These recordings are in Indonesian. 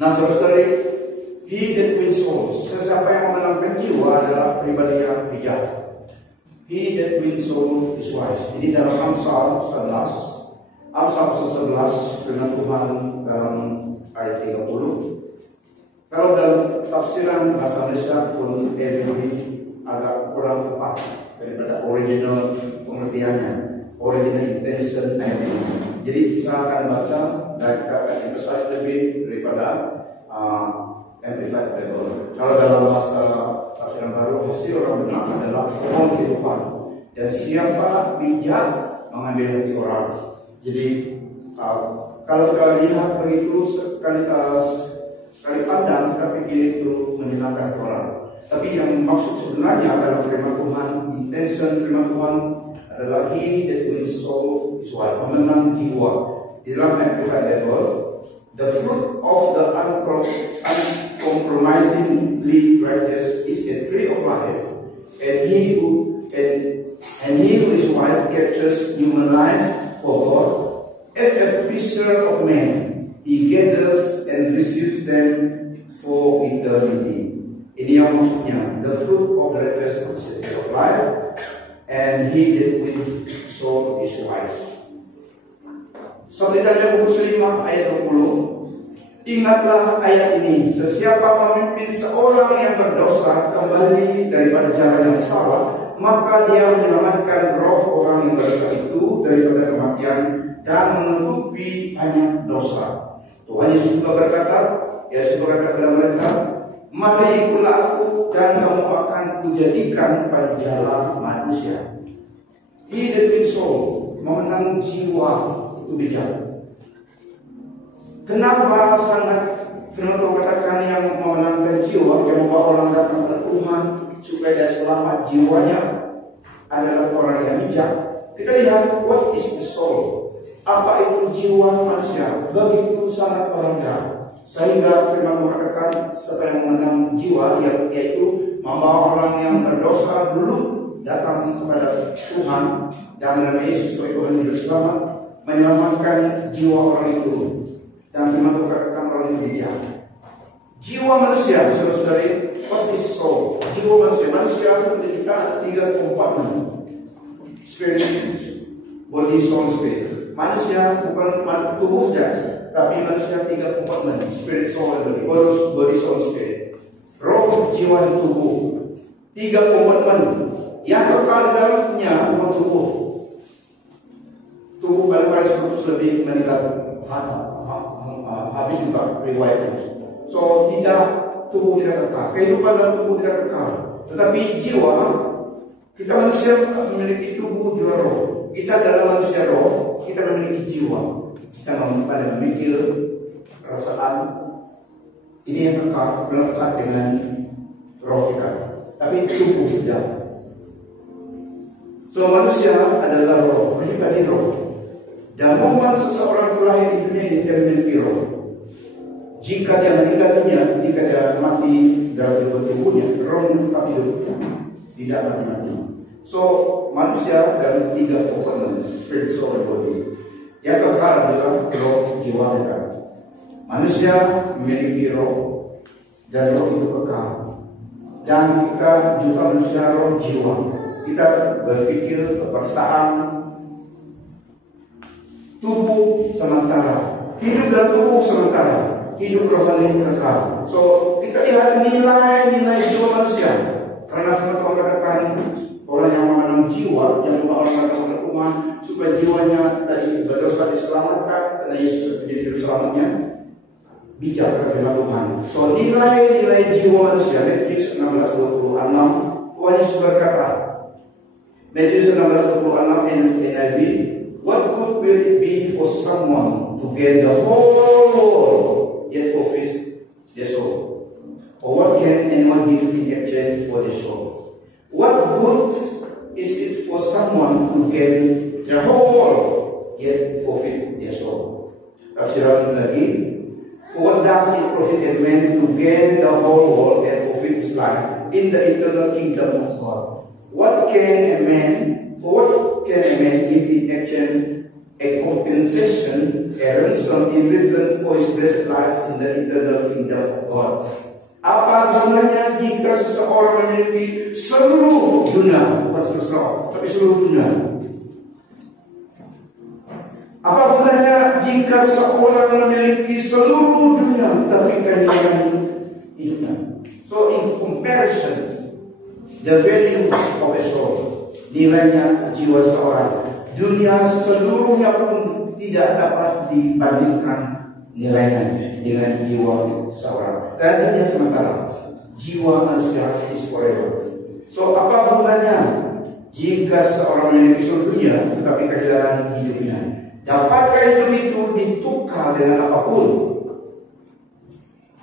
Nah, saudara-saudari, he that wins souls, sesiapa yang memenangkan jiwa adalah pribadi yang bijak. He that wins soul is wise. Ini dalam Amsal 11, firman Tuhan dalam ayat 30. Kalau dalam tafsiran bahasa Indonesia pun agak kurang tepat daripada original pengertiannya, original intention ayat ini. Jadi silakan baca dan kita akan emphasize lebih daripada Amplified Bible. Kalau dalam bahasa tafsiran baru, hasil orang benar adalah pohon kehidupan, dan siapa bijak mengambil hati orang. Jadi kalau kita lihat begitu sekali pandang, kita pikir itu menyenangkan orang. Tapi yang maksud sebenarnya dalam firman Tuhan, intention firman Tuhan adalah he that wins soul is wise, memenang jiwa. Di dalam Amplified Bible, the fruit of the uncompromisingly righteous is a tree of life, and he who is wise captures human life for God. As a fisher of men, he gathers and receives them for eternity. Ini yang maksudnya, the fruit of the righteous is a tree of life, and he that wins soul is wise. Sabda buku 5 ayat 20. Ingatlah ayat ini, sesiapa memimpin seorang yang berdosa kembali daripada jalan yang salah, maka dia menyelamatkan roh orang yang berdosa itu daripada kematian dan menutupi banyak dosa. Tuhan Yesus juga berkata, Yesus berkata kepada mereka, mari ikutlah aku dan kamu akan kujadikan penjala manusia. He that wins soul, memenang jiwa, itu bijak. Kenapa sangat firman Tuhan katakan yang memenangkan jiwa, yang membawa orang datang ke Tuhan supaya dia selamat jiwanya adalah orang yang bijak? Kita lihat, what is the soul? Apa itu jiwa manusia? Begitu sangat berharga, sehingga firman Tuhan katakan siapa yang memenang jiwa, yaitu membawa orang yang berdosa dulu datang kepada Tuhan dan nama Yesus sebagai Tuhan hidup selamat, menyelamatkan jiwa orang itu. Dan firman Tuhan katakan orang itu bijak. Jiwa manusia, saudara-saudari, what is soul? Jiwa manusia seperti kita ada 3 komponen: spirit, body, soul, spirit. Manusia bukan tubuh saja, tapi manusia 3 komponen: spirit, soul, and body, soul, spirit. Roh, jiwa, dan tubuh. 3 komponen yang kekal di dalamnya bukan tubuh. Tubuh paling-paling 100 lebih meninggal habis juga riwayatnya. So tubuh tidak kekal, kehidupan dalam tubuh tidak kekal. Tetapi jiwa, kita manusia memiliki tubuh juga roh. Kita adalah manusia roh, kita memiliki jiwa. Kita pada memikir, perasaan. Ini yang kekal, melekat dengan roh kita. Tapi tubuh tidak. So manusia adalah roh, pribadi roh. Dan momen seseorang itu lahir di dunia ini dia memiliki roh. Jika dia meninggal dunia, jika dia mati dalam tubuhnya, roh tetap hidup, tidak mati. So manusia dalam 3 komponen, spirit, soul, and body. Yang kekal adalah roh, jiwa kita. Manusia memiliki roh, dan roh itu kekal. Dan kita juga manusia roh, jiwa. Kita berpikir, keperasaan, tubuh sementara, hidup dalam tubuh sementara, hidup rohani kekal. So kita lihat nilai-nilai jiwa manusia. Karena firman Tuhan katakan orang yang memenang jiwa, yang membawa orang datang ke Tuhan supaya jiwanya dari berdosa diselamatkan karena Yesus menjadi juru selamatnya. Bijak kata firman Tuhan. So nilai-nilai jiwa manusia, Matius 16:26, Tuhan Yesus berkata, Matius 16:26 NIV, what good will it be for someone to gain the whole world yet forfeit their soul? Or what can anyone give in exchange for their soul? What good is it for someone to gain the whole world yet forfeit their soul? Tafsiran lagi, what does it profit a man to gain the whole world and forfeit his life in the eternal kingdom of God? What can a man give in exchange a compensation, a ransom in return for his blessed life in the eternal kingdom of God. Apa gunanya jika seseorang memiliki seluruh dunia, bukan seluruh, tapi seluruh dunia? Apa gunanya jika seorang memiliki seluruh dunia tetapi kehilangan hidupnya? So in comparison, the value of a soul, nilainya jiwa seorang, dunia seluruhnya pun tidak dapat dibandingkan nilainya dengan jiwa seorang. Dan dunia sementara, jiwa manusia is forever. So apa gunanya jika seorang memiliki seluruh dunia tetapi kehilangan hidupnya? Dapatkah hidup itu ditukar dengan apapun?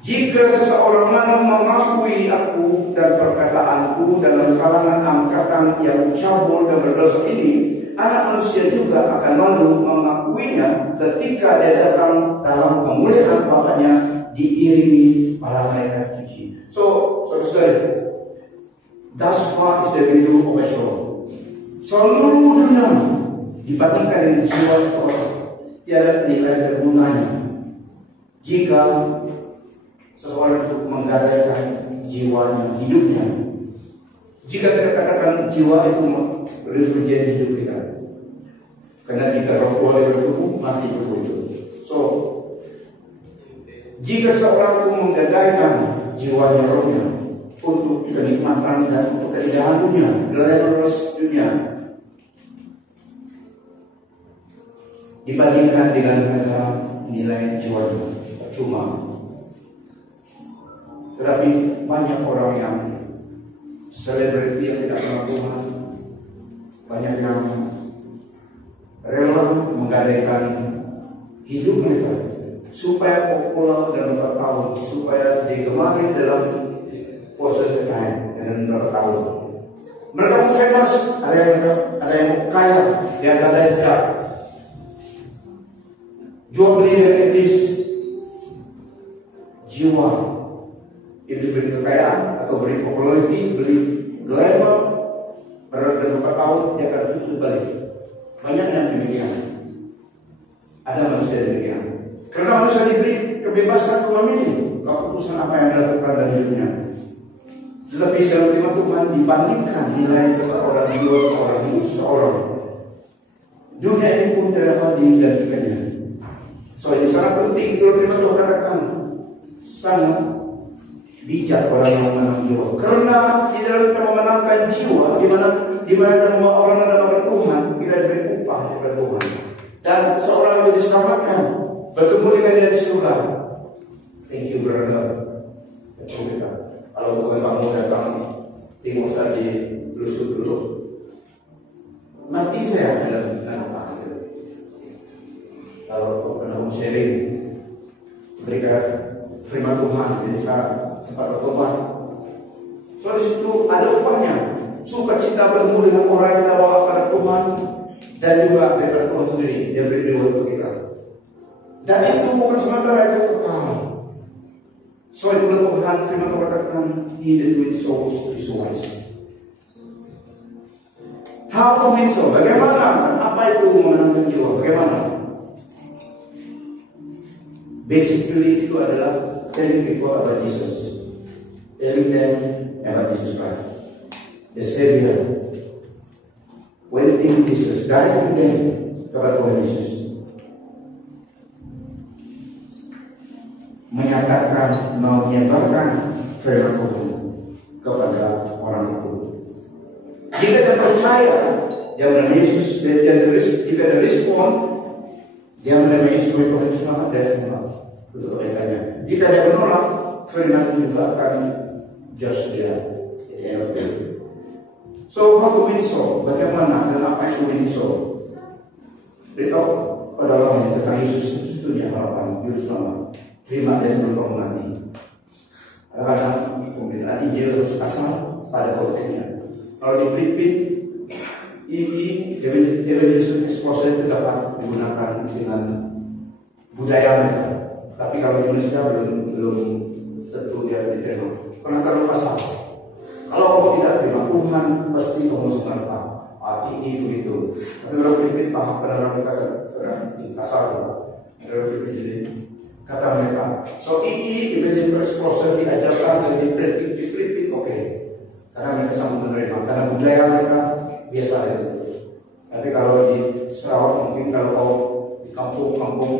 Jika seseorang mengakui aku dan perkataanku dalam kalangan angkatan yang cabul dan berdosa ini, anak manusia juga akan malu mengakuinya ketika dia datang dalam kemuliaan Bapaknya diiringi para malaikat suci. So, saudara, thus far is the value of a soul. Seluruh dunia dibandingkan dengan jiwa seseorang tiada nilai bergunanya jika seseorang itu menggadaikan jiwanya, hidupnya. Jika kita katakan jiwa itu refrigen hidup kita, karena jika roh boleh bertumbuh, mati tubuh itu. So, jika seorang itu menggadaikan jiwanya, rohnya untuk kenikmatan dan untuk keindahan dunia, glamorous dunia, dibandingkan dengan harga nilai jiwanya, cuma. Tetapi banyak orang yang selebriti yang tidak kenal Tuhan, banyak yang rela menggadaikan hidup mereka supaya populer dalam beberapa tahun, supaya digemari dalam proses time dengan beberapa tahun. Mereka mau famous, ada yang mau kaya, yang gadaikan jual beli dengan etis jiwa, itu beri kekayaan atau beri popularity, beri glamour, dalam beberapa tahun dia akan tutup balik. Banyak yang demikian. Ada manusia demikian. Karena manusia diberi kebebasan memilih keputusan apa yang dilakukan dalam hidupnya. Tetapi dalam firman Tuhan dibandingkan nilai seseorang, jiwa seseorang, hidup seseorang, dunia ini pun tidak dapat digantikannya. So ini sangat penting. Kalau firman Tuhan katakan sangat bijak orang yang memenang jiwa. Karena di dalam kita memenangkan jiwa, di mana kita membawa orang kepada Tuhan, kita diberi upah kepada Tuhan. Dan seorang itu diselamatkan, bertemu dengan dia di surga. Thank you brother. Betul kita. Kalau bukan kamu datang, tengok saya di lusut dulu. Mati saya dalam apa? Kalau pernah sharing, berikan firman Tuhan, jadi saya sempat bertobat. So di situ ada upahnya, sukacita bertemu dengan orang yang kita bawa pada Tuhan, dan juga daripada Tuhan sendiri dia beri reward untuk kita. Dan itu bukan sementara, itu kekal. So itu Tuhan firman Tuhan katakan, he that wins souls is wise. How to win souls? Bagaimana? Apa itu memenangkan jiwa? Bagaimana? Basically itu adalah telling people about Jesus, telling them about Jesus Christ, the Savior, welcoming Jesus, guiding them kepada Tuhan Yesus, menyatakan, menyebarkan firman Tuhan kepada orang itu. Jika dia percaya dia menerima Yesus, jika dia respon, dia menerima Yesus sebagai Tuhan Yesus, maka dia selamat untuk kebaikannya. Jika dia menolak, firman itu juga akan judge dia. So how to win soul? Bagaimana dan apa itu win soul? Beritahu pada orang yang tentang Yesus, sesungguhnya harapan hidup selamat. Terima dia sebelum mati. Kadang-kadang pemberitaan Injil harus asal pada kontennya. Kalau dipelipit, evangelism exposure itu dapat digunakan dengan budaya mereka. Tapi kalau di Indonesia belum tentu dia diterima. Karena terlalu kasar. Kalau kamu tidak terima Tuhan, pasti kamu masuk neraka. ini begitu. Tapi orang Filipin paham karena mereka sedang kasar juga. Orang Filipin jadi kata mereka. So ini evangelist exposure diajarkan dari di Filipin, oke. Karena mereka sambut menerima. Karena budaya mereka biasa itu. Tapi kalau di Sarawak mungkin kalau kau di kampung-kampung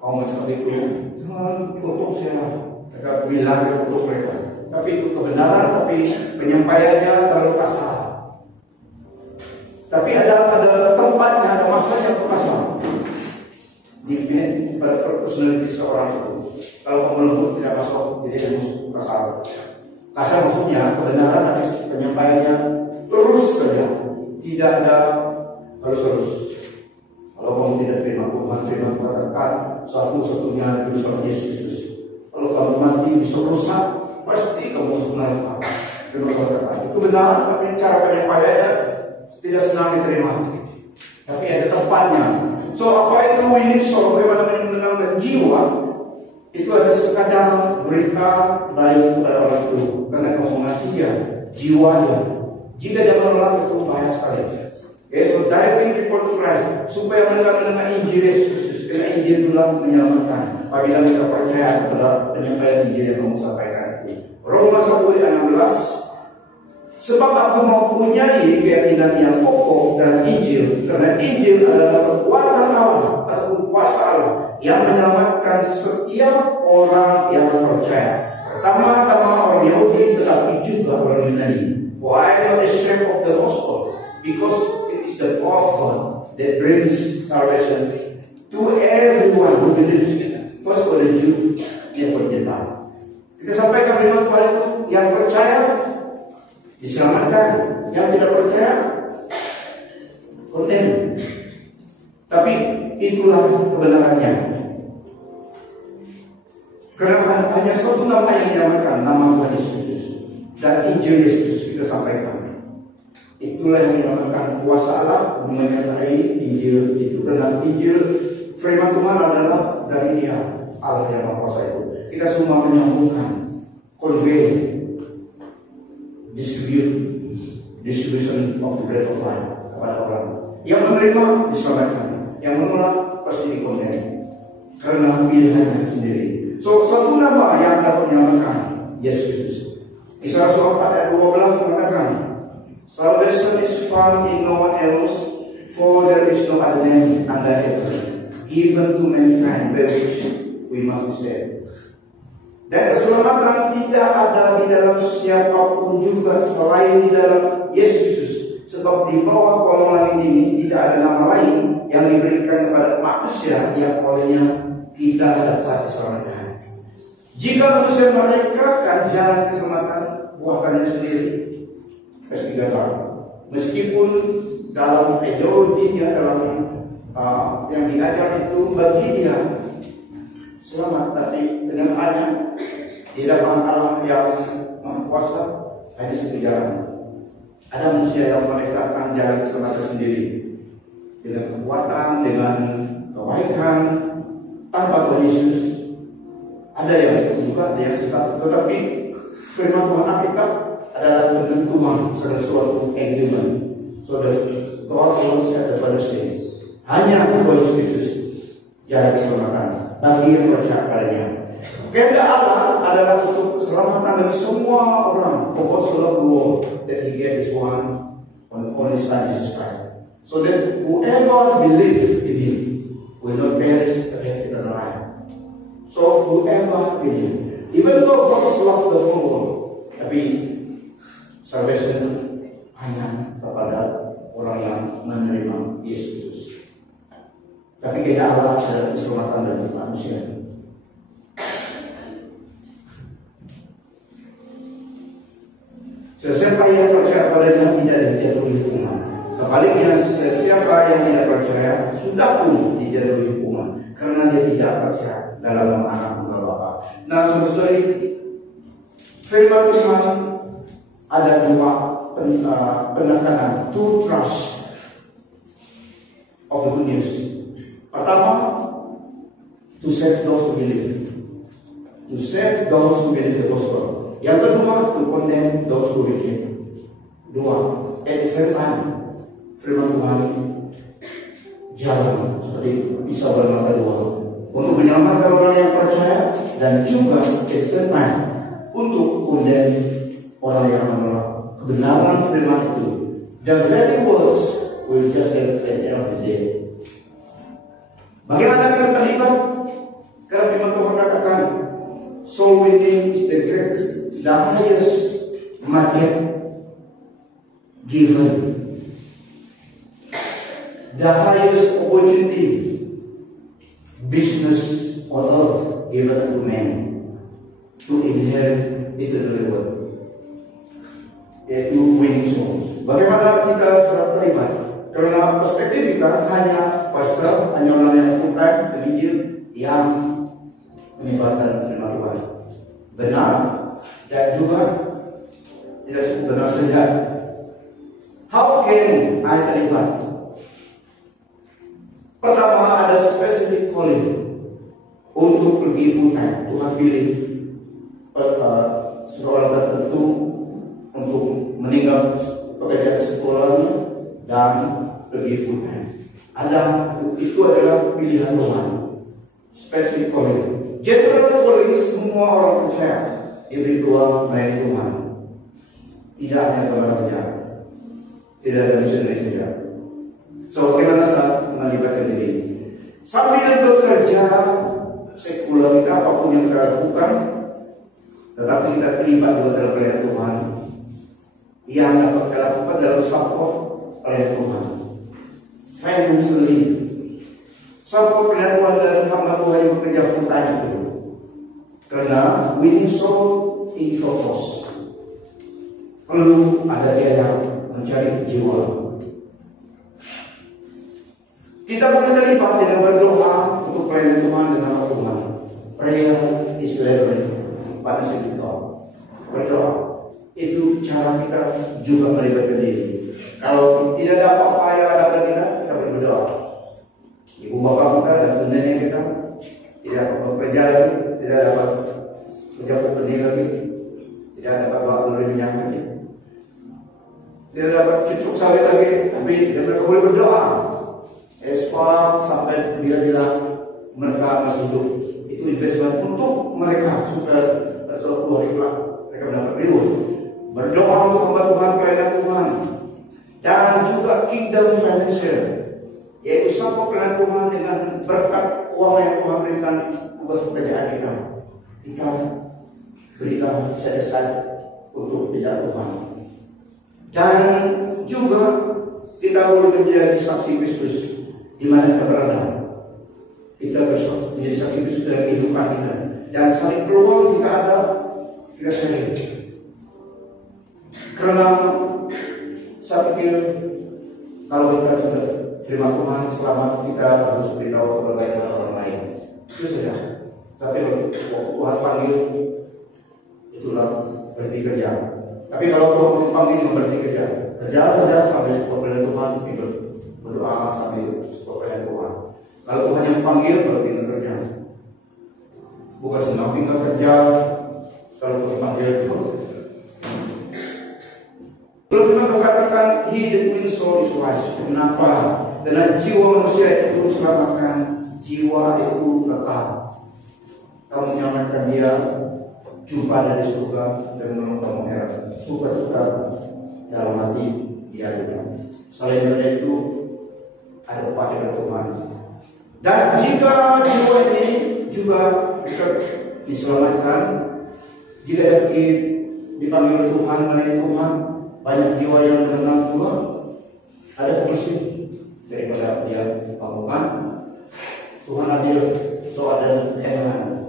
kau macam itu, jangan tutup saya. Mereka bilang tutup mereka. Tapi itu kebenaran, tapi penyampaiannya terlalu kasar. Tapi ada tempatnya, ada masanya untuk kasar. Depend pada personality seorang itu. Kalau kamu lembut tidak masuk, jadi harus kasar. Kasar maksudnya kebenaran, tapi penyampaiannya lurus saja, tidak ada harus. Kalau kamu tidak terima Tuhan, firman katakan satu-satunya dosa Yesus. Kalau kamu mati bisa rusak, pasti kamu masuk neraka. Firman katakan itu benar, tapi cara penyampaiannya tidak senang diterima. Tapi ada tempatnya. So apa itu winning soul? Bagaimana menenangkan jiwa? Itu ada sekadar berita baik kepada orang itu, karena kamu mengasihi dia, jiwanya. Jika dia menolak itu bahaya sekali. Okay, so directing people to Christ supaya mereka mendengar Injil Yesus, karena Injil itulah menyelamatkan. Apabila mereka percaya kepada penyampaian Injil yang kamu sampaikan itu. Roma 1:16. Sebab aku mempunyai keyakinan yang kokoh dalam Injil, karena Injil adalah kekuatan Allah atau kuasa Allah yang menyelamatkan setiap orang yang percaya. Pertama-tama orang Yahudi, tetapi juga orang Yunani. For I am not ashamed of the gospel, because it is the power of God that brings salvation to everyone who believes. First for the Jew, then for the Gentile. Kita sampaikan firman Tuhan itu, yang percaya diselamatkan, yang tidak percaya condemn. Tapi itulah kebenarannya. Karena hanya satu nama yang dinyatakan, nama Tuhan Yesus dan Injil Yesus kita sampaikan. Itulah yang menyatakan kuasa Allah menyertai Injil itu. Karena Injil firman Tuhan adalah dari Dia, Allah yang Maha Kuasa itu. Kita semua menyambungkan, convey, distribution of the bread of life kepada orang. Yang menerima diselamatkan, yang menolak pasti dikondem karena pilihannya sendiri. So satu nama yang dapat menyelamatkan, Yesus. Isaiah 4 ayat 12 mengatakan, salvation is found in no one else, for there is no other name under heaven given to mankind by which we must be saved. Dan keselamatan tidak ada di dalam siapapun juga selain di dalam Yesus. Sebab di bawah kolong langit ini tidak ada nama lain yang diberikan kepada manusia yang olehnya kita dapat diselamatkan. Jika manusia mereka jalan keselamatan buahkannya sendiri, S3 meskipun dalam ideologinya, dalam yang diajar itu bagi dia selamat, tapi dengan hanya di hadapan Allah yang Maha Kuasa hanya satu jalan. Ada manusia yang mereka akan jalan keselamatan sendiri dengan kekuatan, dengan kebaikan, tanpa Tuhan Yesus. Ada yang juga, ada yang sesat. Tetapi firman Tuhan Alkitab adalah penentuan sesuatu agreement. So the God wants the fellowship. Hanya Tuhan Yesus jalan keselamatan bagi yang percaya padanya. Kehendak Allah adalah untuk keselamatan dari semua orang. For God so loved the world that He gave His one and only Son Jesus Christ, so that whoever believes in Him will not perish but have eternal life. So whoever believes, even though God loved the whole world, tapi salvation hanya kepada orang yang menerima Yesus. Tapi kehendak Allah adalah keselamatan dari manusia. Sesiapa yang percaya padanya tidak dijatuhi hukuman. Sebaliknya, sesiapa yang tidak percaya sudah pun dijatuhi hukuman karena dia tidak percaya dalam nama Anak Tunggal Bapa. Nah, saudara-saudari, firman Tuhan ada dua penekanan, two trust of the good news. Pertama, to save those who believe, to save those who believe the gospel. Yang kedua, to condemn those who reject. Dua, at the same time firman Tuhan jalan seperti pisau bermata dua untuk menyelamatkan orang yang percaya dan juga at the same time untuk kemudian orang yang menolak kebenaran firman itu. The very words will just get at the end of the day. Bagaimana kita terlibat? Karena firman Tuhan katakan, soul winning is the greatest, the highest market given, the highest opportunity business on earth given to man to inherit eternal world, yaitu winning souls. Bagaimana kita terlibat? Karena perspektif kita hanya pastor, hanya orang yang full time religion yang menyebarkan firman Tuhan benar dan juga tidak cukup benar saja. How can I terlibat? Pertama, ada specific calling untuk pergi full time. Tuhan pilih seorang tertentu untuk meninggal pekerjaan sekolahnya dan pergi full time. Itu adalah pilihan Tuhan. Specific calling. General calling semua orang percaya diberi peluang melayani Tuhan. Tidak hanya kepada kerja, tidak ada misioneri saja. So bagaimana saat melibatkan diri? Sambil bekerja sekuler kita apapun yang kita lakukan, tetapi kita terlibat juga dalam pelayanan Tuhan yang dapat kita lakukan dalam support pelayanan Tuhan. Financially, support pelayanan Tuhan dan hamba Tuhan yang bekerja full time itu. Karena winning soul in purpose. Perlu ada biaya mencari jiwa. Kita boleh terlibat dengan berdoa untuk pelayanan Tuhan dan nama Tuhan. Prayer is laboring. Pada segi berdoa itu cara kita juga melibatkan diri. Kalau tidak ada apa-apa yang ada pada kita boleh berdoa. Ibu bapak kita dan nenek kita tidak bekerja lagi, tidak dapat menjawab benih lagi, tidak dapat bawa beli minyak lagi, tidak dapat cucuk sawit lagi, tapi mereka boleh berdoa. As far sampai bila mereka masih hidup, itu investment untuk mereka supaya seluruh hikmah mereka mendapat reward. Berdoa untuk hamba Tuhan, pelayanan Tuhan, dan juga kingdom financial, yaitu support pelayanan Tuhan dengan berkat uang yang Tuhan berikan tugas pekerjaan kita. Kita berikan set-aside untuk bidang Tuhan, dan juga kita boleh menjadi saksi Kristus di mana kita berada. Kita menjadi saksi Kristus dalam kehidupan kita, dan saling peluang jika ada kita sharing. Karena saya pikir kalau kita sudah terima Tuhan selamat, kita harus beritahu kepada orang lain. Itu saja. Tapi kalau Tuhan panggil, itulah berhenti kerja. Tapi kalau Tuhan panggil, berhenti kerja. Kerja saja sampai support Tuhan, berdoa sampai support Tuhan. Kalau Tuhan yang panggil, baru tinggal kerja. Bukan senang tinggal kerja. Kalau Tuhan panggil itu. Kalau Tuhan katakan, he that wins soul is wise. Kenapa? Karena jiwa manusia itu diselamatkan, jiwa itu kekal. Kamu menyelamatkan dia, jumpa dari surga dan menolong kamu heran. Suka-suka dalam hati dia juga. Selain dari itu, ada upah dengan Tuhan. Dan jika jiwa ini juga diselamatkan, jika dipanggil Tuhan, melayani Tuhan, banyak jiwa yang berenang juga, ada kursi daripada dia dipanggilkan. Tuhan adil, so ada herangan.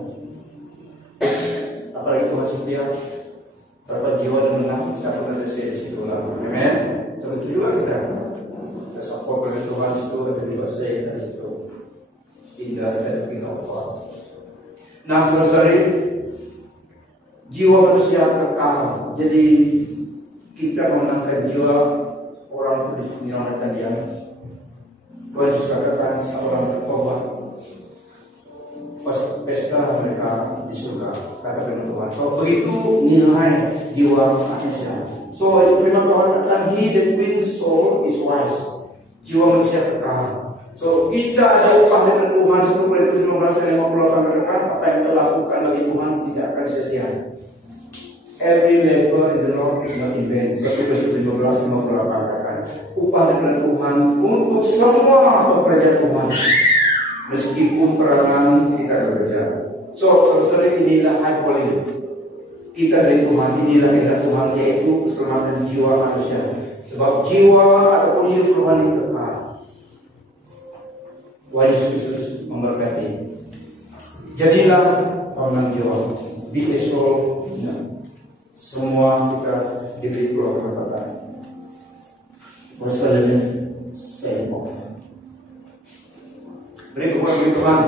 Apalagi Tuhan setia, berapa jiwa yang menang bisa pernah di situ lah. Amen. Begitu juga kita support pada Tuhan itu ada di bahasa dari situ. Indah dan Allah. Nah, saudara, jiwa manusia kekal. Jadi kita memenangkan jiwa orang itu diselamatkan dia. Tuhan Yesus katakan seorang bertobat, pesta mereka di surga, kata Tuhan. So begitu nilai jiwa manusia. So firman Tuhan katakan, he that wins soul is wise. Jiwa manusia kekal. So kita ada upah dari Tuhan. 1 Korintus 15 ayat 58 katakan, apa yang kita lakukan bagi Tuhan tidak akan sia-sia. Every labor in the Lord is not in vain. 1 Korintus 15 58 katakan, upah dari Tuhan untuk semua pekerja Tuhan, meskipun perangan kita bekerja. So saudara, inilah high calling kita dari Tuhan. Inilah kehendak Tuhan, yaitu keselamatan jiwa manusia. Sebab jiwa ataupun hidup Tuhan itu kekal. Tuhan Yesus memberkati. Jadilah paman jiwa. Be a soul. Semua kita diberi peluang kesempatan. Wassalamualaikum. Saya mohon. Beri Tuhan.